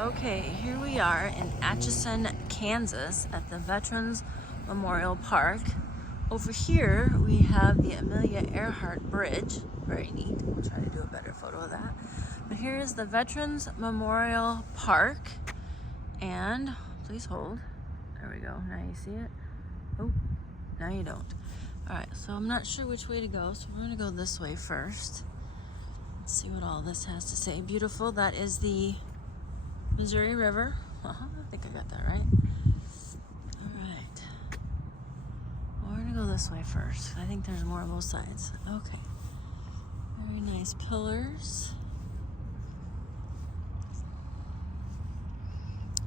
Okay, here we are in Atchison, Kansas at the Veterans Memorial Park. Over here we have the Amelia Earhart Bridge. Very neat. We'll try to do a better photo of that. But here is the Veterans Memorial Park. And please hold. There we go. Now you see it. Oh, now you don't. Alright, so I'm not sure which way to go, so we're going to go this way first. Let's see what all this has to say. Beautiful. That is the Missouri River. I think I got that right. Alright. Well, we're going to go this way first. I think there's more on both sides. Okay. Very nice pillars.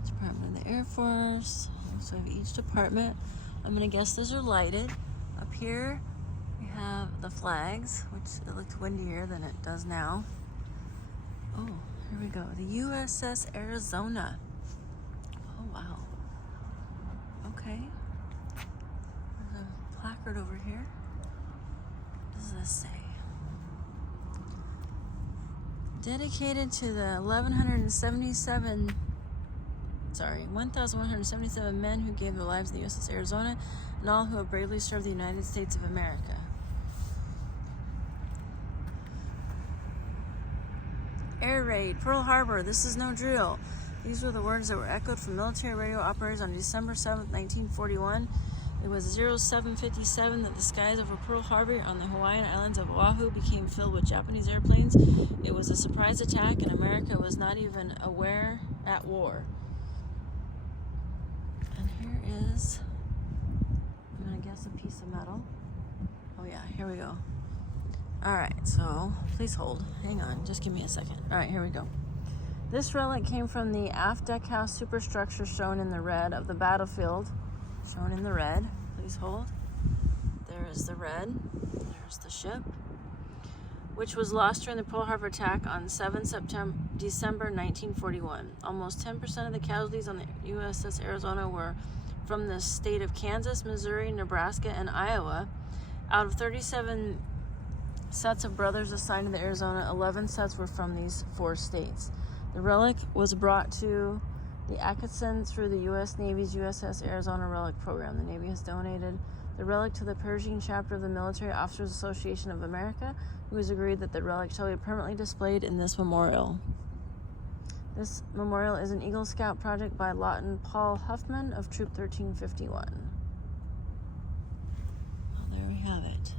Department of the Air Force. So we have each department. I'm going to guess those are lighted. Up here we have the flags, which it looked windier than it does now. Oh, here we go. The USS Arizona. Oh, wow. Okay. There's a placard over here. What does this say? Dedicated to the 1,177 men who gave their lives in the USS Arizona and all who have bravely served the United States of America. Air raid, Pearl Harbor, this is no drill. These were the words that were echoed from military radio operators on December 7th, 1941. It was 0757 that the skies over Pearl Harbor on the Hawaiian islands of Oahu became filled with Japanese airplanes. It was a surprise attack and America was not even aware at war. And here is, I'm going to guess a piece of metal. Oh yeah, here we go. Alright, so please hold. Hang on, just give me a second. Alright, here we go. This relic came from the aft deckhouse superstructure shown in the red of the battlefield. Shown in the red. Please hold. There is the red. There's the ship, which was lost during the Pearl Harbor attack on 7 December 1941. Almost 10% of the casualties on the USS Arizona were from the state of Kansas, Missouri, Nebraska, and Iowa. Out of 37 sets of brothers assigned to the Arizona, 11 sets were from these 4 states. The relic was brought to the Atchison through the U.S. Navy's USS Arizona Relic Program. The Navy has donated the relic to the Pershing chapter of the Military Officers Association of America, who has agreed that the relic shall be permanently displayed in this memorial. This memorial is an Eagle Scout project by Lawton Paul Huffman of Troop 1351. Well, there we have it.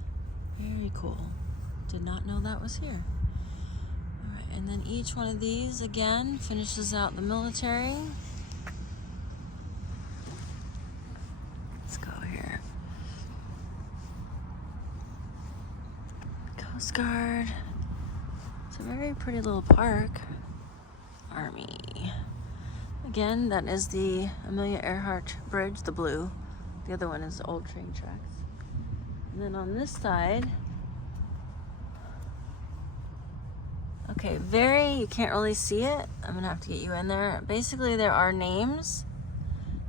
Very cool. Did not know that was here. Alright, and then each one of these, again, finishes out the military. Let's go here. Coast Guard. It's a very pretty little park. Army. Again, that is the Amelia Earhart Bridge, the blue. The other one is the old train tracks. And then on this side, okay, you can't really see it. I'm gonna have to get you in there. Basically, there are names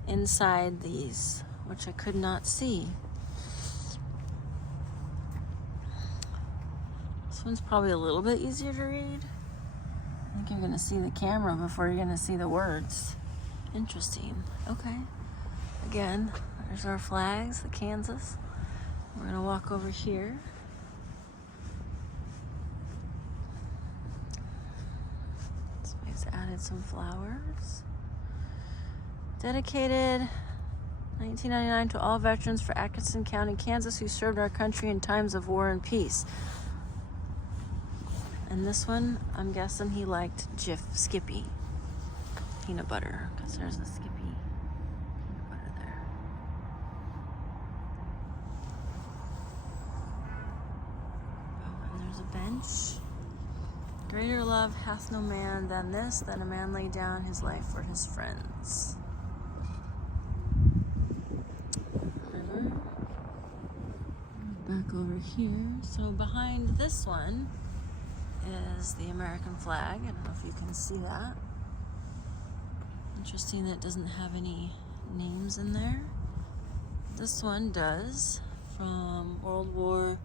inside these, which I could not see. This one's probably a little bit easier to read. I think you're gonna see the camera before you're gonna see the words. Interesting. Okay. Again, there's our flags, the Kansas. We're gonna walk over here. Added some flowers. Dedicated 1999 to all veterans for Atchison County, Kansas, who served our country in times of war and peace. And this one, I'm guessing he liked Skippy peanut butter, because there's a Skippy peanut butter there. Oh, and there's a bench. Greater love hath no man than this, that a man lay down his life for his friends. Back over here. So behind this one is the American flag. I don't know if you can see that. Interesting that it doesn't have any names in there. This one does, from World War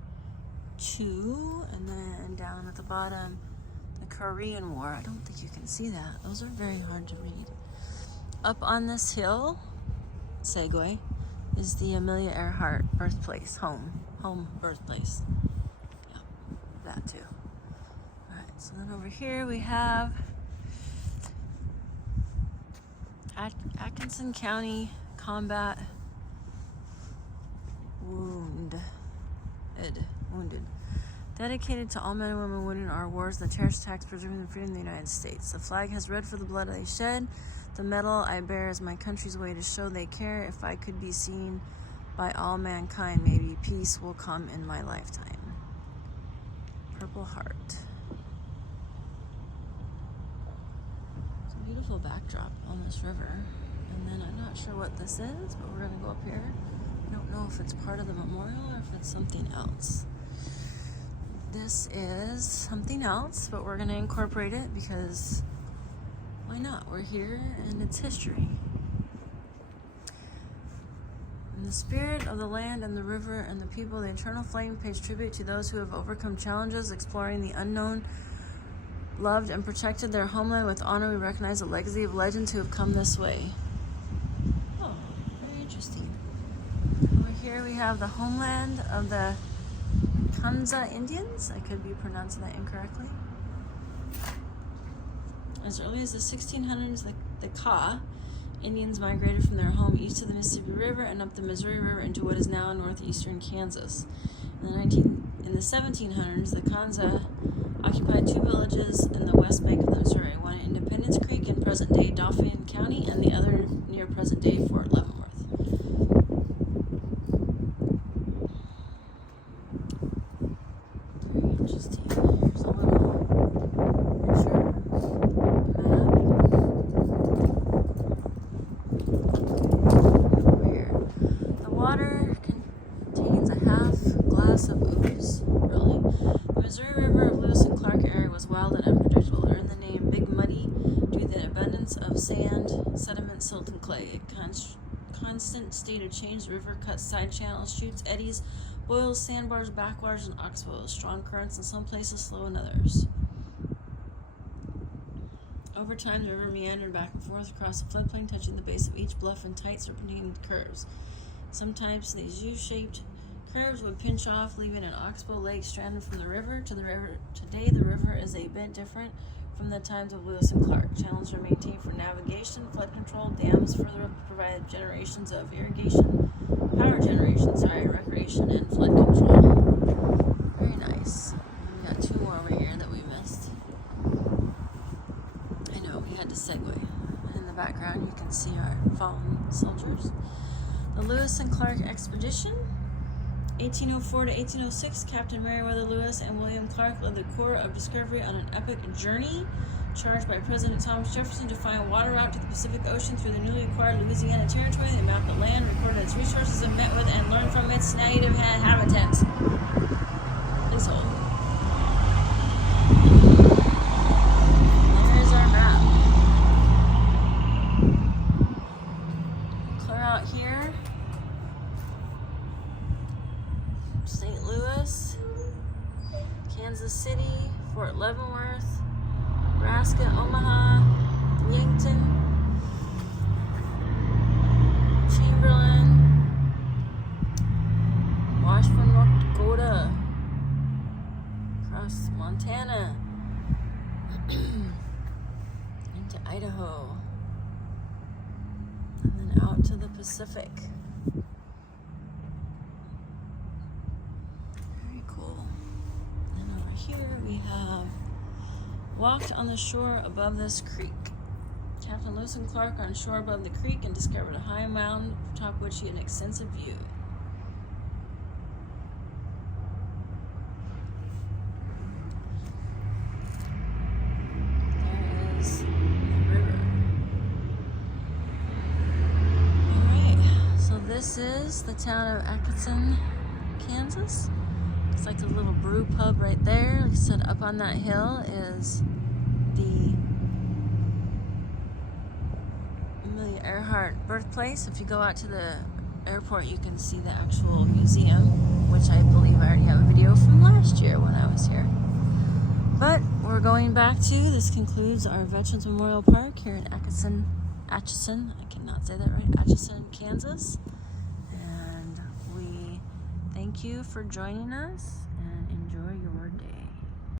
II, and then down at the bottom, the Korean War. I don't think you can see that. Those are very hard to read. Up on this hill, segue, is the Amelia Earhart birthplace, home birthplace. Yeah, that too. All right, so then over here we have Atchison County Combat Wounded. Dedicated to all men and women wounded in our wars, the terrorist attacks preserving the freedom of the United States. The flag has red for the blood they shed. The medal I bear is my country's way to show they care. If I could be seen by all mankind, maybe peace will come in my lifetime. Purple Heart. It's a beautiful backdrop on this river. And then I'm not sure what this is, but we're gonna go up here. I don't know if it's part of the memorial or if it's something else. This is something else, but we're gonna incorporate it because why not? We're here and it's history. In the spirit of the land and the river and the people, the eternal flame pays tribute to those who have overcome challenges, exploring the unknown, loved and protected their homeland with honor. We recognize the legacy of legends who have come this way. Oh, very interesting. Over here we have the homeland of the Kanza Indians. I could be pronouncing that incorrectly. As early as the 1600s, the Ka Indians migrated from their home east of the Mississippi River and up the Missouri River into what is now northeastern Kansas. In the 1700s, the Kanza occupied two villages in the west bank of the Missouri, one at Independence Creek in present-day Dauphin County and the other near present-day Fort Leavenworth. Very interesting. Here's a little picture map. Over here. The water contains a half glass of ooze. Really? The Missouri River of Lewis and Clark area was wild and unpredictable. It earned the name Big Muddy due to the abundance of sand, sediment, silt, and clay. A constant state of change. The river cuts side channels, chutes, eddies, boils, sandbars, backwaters, and oxbows. Strong currents in some places, slow in others. Over time, the river meandered back and forth across the floodplain, touching the base of each bluff in tight serpentine curves. Sometimes these U-shaped curves would pinch off, leaving an oxbow lake stranded from the river to the river. Today, the river is a bit different from the times of Lewis and Clark. Channels are maintained for navigation, flood control, dams further provide generations of irrigation, recreation, and flood control. Very nice. We got two more over here that we missed. I know, we had to segue. In the background, you can see our fallen soldiers. The Lewis and Clark Expedition. 1804 to 1806, Captain Meriwether Lewis and William Clark led the Corps of Discovery on an epic journey, charged by President Thomas Jefferson to find a water route to the Pacific Ocean through the newly acquired Louisiana Territory. They mapped the land, recorded its resources, and met with and learned from its native inhabitants. Please hold. There's our map. Clear out here. St. Louis, Kansas City, Fort Leavenworth, Nebraska, Omaha, Yankton, Chamberlain, Washburn, North Dakota, across Montana, into Idaho, and then out to the Pacific. Here we have walked on the shore above this creek. Captain Lewis and Clark are on shore above the creek and discovered a high mound atop which he had an extensive view. There is the river. Alright, so this is the town of Atchison, Kansas. It's like a little brew pub right there. Like I said, up on that hill is the Amelia Earhart birthplace. If you go out to the airport, you can see the actual museum, which I believe I already have a video from last year when I was here. But we're we're going back to. This concludes our Veterans Memorial Park here in Atchison, I cannot say that right, Atchison, Kansas. And we thank you for joining us.